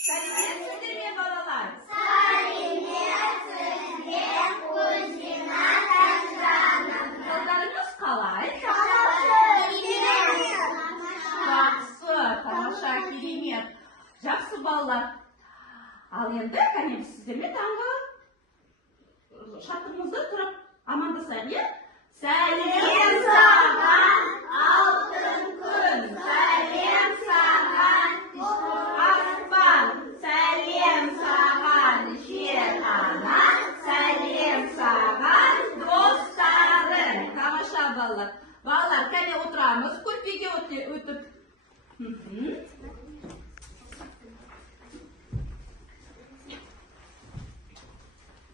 Сәлеметсіздер ме, балалар? Сәлеметсіздер, Кузина Танжановна. Қалдарыңыз қалай? Жақсы, тамаша, керемет. Жақсы балалар. Ал енді кәне сіздермен таңғы шатырымызды тұрып амандасайық, е? Сәлем саған, алтын күн, сәлем саған, аспан, сәлем саған, жер ана, сәлем саған, достарым. Тамаша балалар. Балалар, кәне отырамыз, көрпеге өтіп.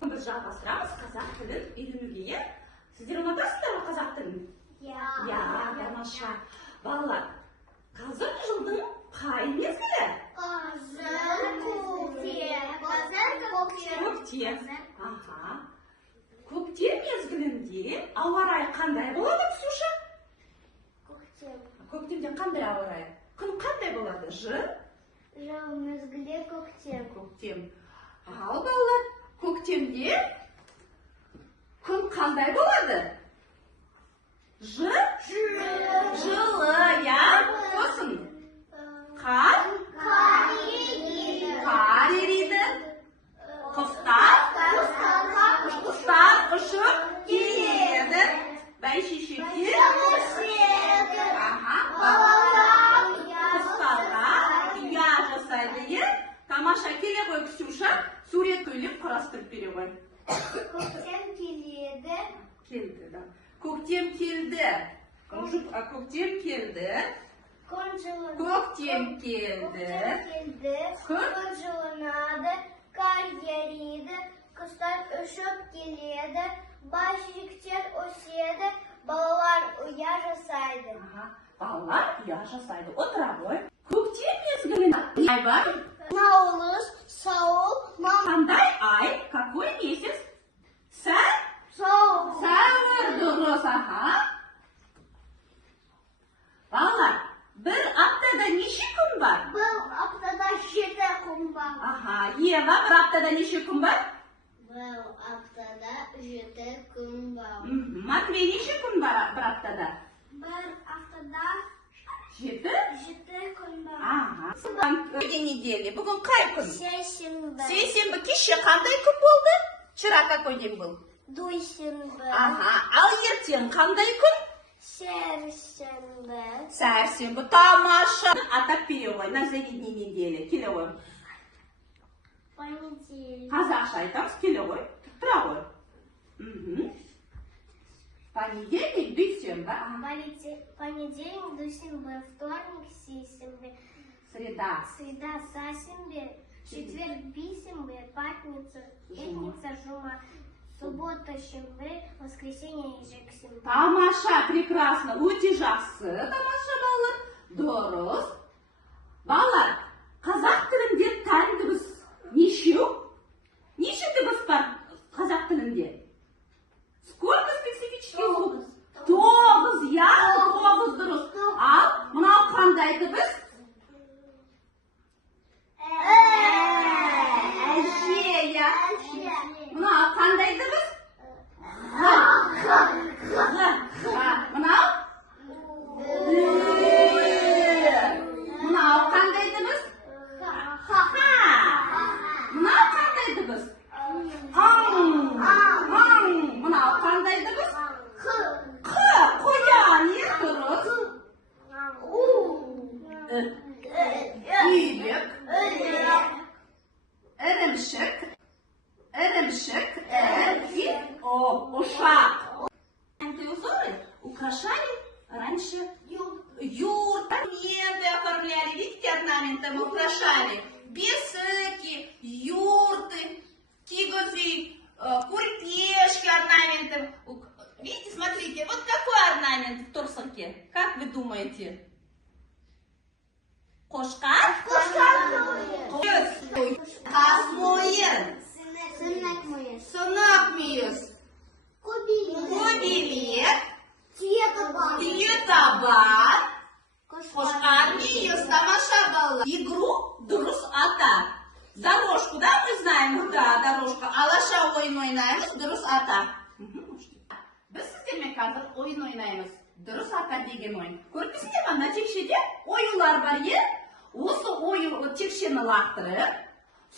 Біз жалғастырамыз қазақ тілін үйренуге. Сіздер ұнатасыздар ма қазақ тілін? Я, тамаша. Балалар, қазір жылдың қай мезгілі? Көктем. Аха. Көктем мезгілінде ауа райы қандай болады, Ксюша? Көктемде қандай ауа райы? Күн қандай болады? Көктем. Ал балалар, көктемде күн қандай болады? Жылы, я? Сосын қар ериді. Құстар ұшып келеді. Бәйшешектер құстарға ұя жасайды, е? Тамаша, келе ғой, Ксюша, сурет ойлеп құрастырып бере ғой. Көктем келеді. Көктем келді. Күн жылынады, қар ериді, құстар ұшып келеді, бәйшешектер өседі, балалар ұя жасайды. Балалар ұя жасайды. Отыра ғой. Көктем мезгілінде ай бар? Наурыз, сәуір, Қандай ай? Какой месяц? Сәуір, дұрыс, Балалар, бір аптада неше күн бар? Бір аптада 7 күн бар. Ева, бір аптада неше күн бар? Бір аптада 7 күн бар. Матвей, неше күн бар бір аптада? Бір аптада 7 күн бар. Бүгін недели. Бүгін қай күн? Сейсенбі. Кеше қандай күн болды? Вчера какой день был? Дүйсенбі. Ал ертең қандай күн? Сәрсенбі. Тамаша. Атап бере ғой. Назовите недели. Келе ғой. Понедельник. Қазақша айтамыз, келе ғой. Тұра ғой. Понедельник, дүйсенбі. Понедельник, дүйсенбі, вторник, сейсенбі. Среда, сәрсенбі, четверг, бейсенбі, пятница, жұма, суббота, шенбі, воскресенье, жексенбі. Тамаша, прекрасно. Өте жақсы. Тамаша балалар. Дұрыс. Балалар, қазақ тілінде тән дыбыс нешеу? Неше дыбыс бар қазақ тілінде? Сколько специфических звуков? 9, я? 9 дұрыс. Ал, мынау қандай дыбыс? Әже, я? Мынау қандай дыбыс? Мынау? Мынау қандай дыбыс? Мынау қандай дыбыс? Мынау қандай дыбыс? Қоян, не дұрыс? Үйрек, ірімшік, ушак. Эти узоры украшали раньше юрты, оформляли, видите, орнаментом украшали. Беседки, юрты, кигози, куртешки орнаментом. Видите, смотрите, вот какой орнамент в торсанке? Как вы думаете? Қошқар? Қас мойын. Сынық мүйіз. Көбелек. Түйетабан. Қошқар мүйіз. Тамаша балалар. Игру дұрыс ата. дұрыс ата. Біз сіздермен қазір ойын ойнаймыз. Дұрыс ата деген ойын. Көрдіңіздер ме, мына текшеде оюлар бар е. Осы ою текшені лақтырып,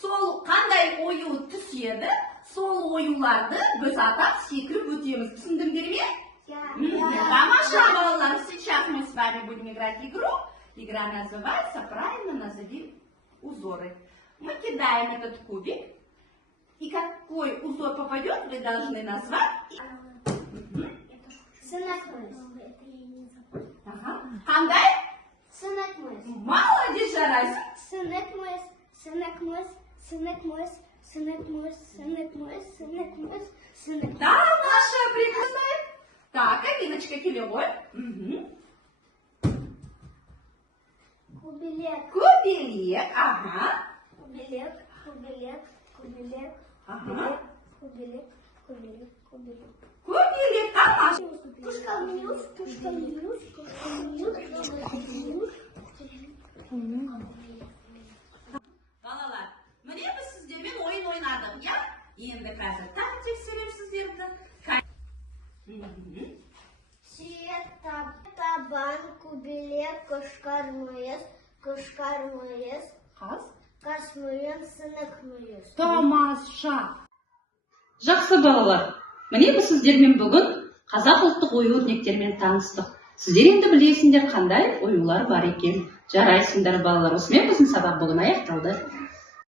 сол қандай ою түседі, сол оюларды біз атап секіріп өтеміз. Түсіндіңдер ме? Тамаша, балалар, сейчас мы с вами будем играть игру. Игра называется «Правильно назови узоры». Мы кидаем этот кубик, и какой узор попадет, вы должны назвать. Ага. Қандай? Молодец, Жарайсың. Тамаша, прекрасно. Так, Алиночка, келе ғой. Кубелек, ага. Кубелек, тамаша. Балалар, міне біз сіздермен ойын ойнадық, я? Енді қазір так тексерем сіздерді. Табан, кубелек, кошкар мүйіз, қас мүйіз, сынық мүйіз. Тамаша. Жақсы балалар, міне біз сіздермен бүгін қазақ ұлттық ою-өрнектермен таныстық. Сіздер енді білесіңдер қандай оюлар бар екен. Жарайсыңдар балалар, осымен біздің сабақ бүгін аяқталды.